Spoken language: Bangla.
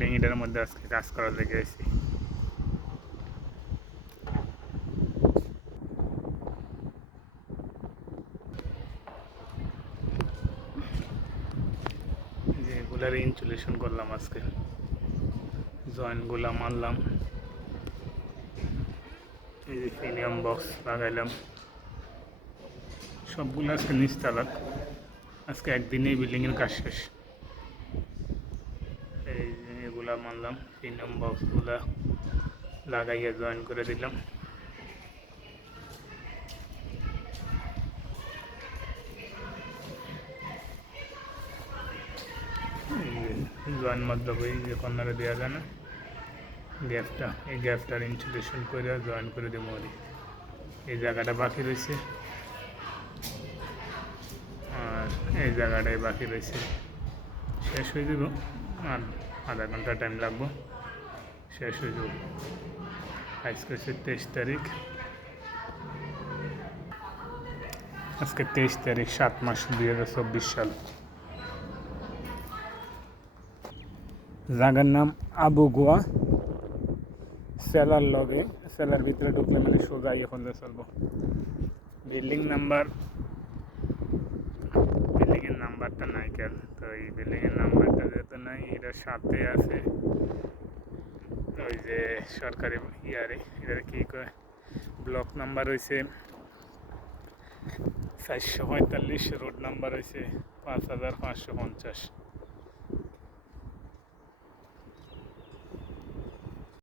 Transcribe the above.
লিঙ্গিটার মধ্যে আজকে কাজ করার লেগে আছি যে এগুলার ইনসুলেশন করলাম আজকে। জয়েন্টগুলা মারলাম। এই যে প্রিমিয়াম বক্স লাগাইলাম। সবগুলো আজকে নিচতলাক আজকে একদিনেই বিল্ডিংয়ের কাজ শেষ। এই এগুলা মারলাম প্রিমিয়াম বক্সগুলা লাগাইয়া জয়েন করে দিলাম। জয়েন এই যে কর্নারে দেওয়া যায় না, গ্যাপটা, এই গ্যাপটার ইনসুলেশন করে জয়েন করে দেবো আর এই জায়গাটা বাকি রয়েছে আর এই জায়গাটাই বাকি রয়েছে শেষ হয়ে যাব। আধা ঘণ্টা টাইম লাগবো। শেষ যাব। আজকে হচ্ছে তেইশ তারিখ। আজকে তেইশ তারিখ, সাত মাস দুই হাজার চব্বিশ সাল। জায়গার নাম আবু গোয়া। সেলার লগে, সেলার ভিতরে ঢুকলে মানে সোজা করলে চলবো। বিল্ডিং নাম্বার বিল্ডিংয়ের নাম্বারটা নাই কেন তো এই বিল্ডিংয়ের নাম্বারটা যেহেতু নাই এটা সাথে আছে ওই যে সরকারি ইয়ারে, এটার কি কয়, ব্লক নাম্বার হয়েছে চারশো পঁয়তাল্লিশ, রোড নাম্বার হয়েছে পাঁচ হাজার পাঁচশো পঞ্চাশ।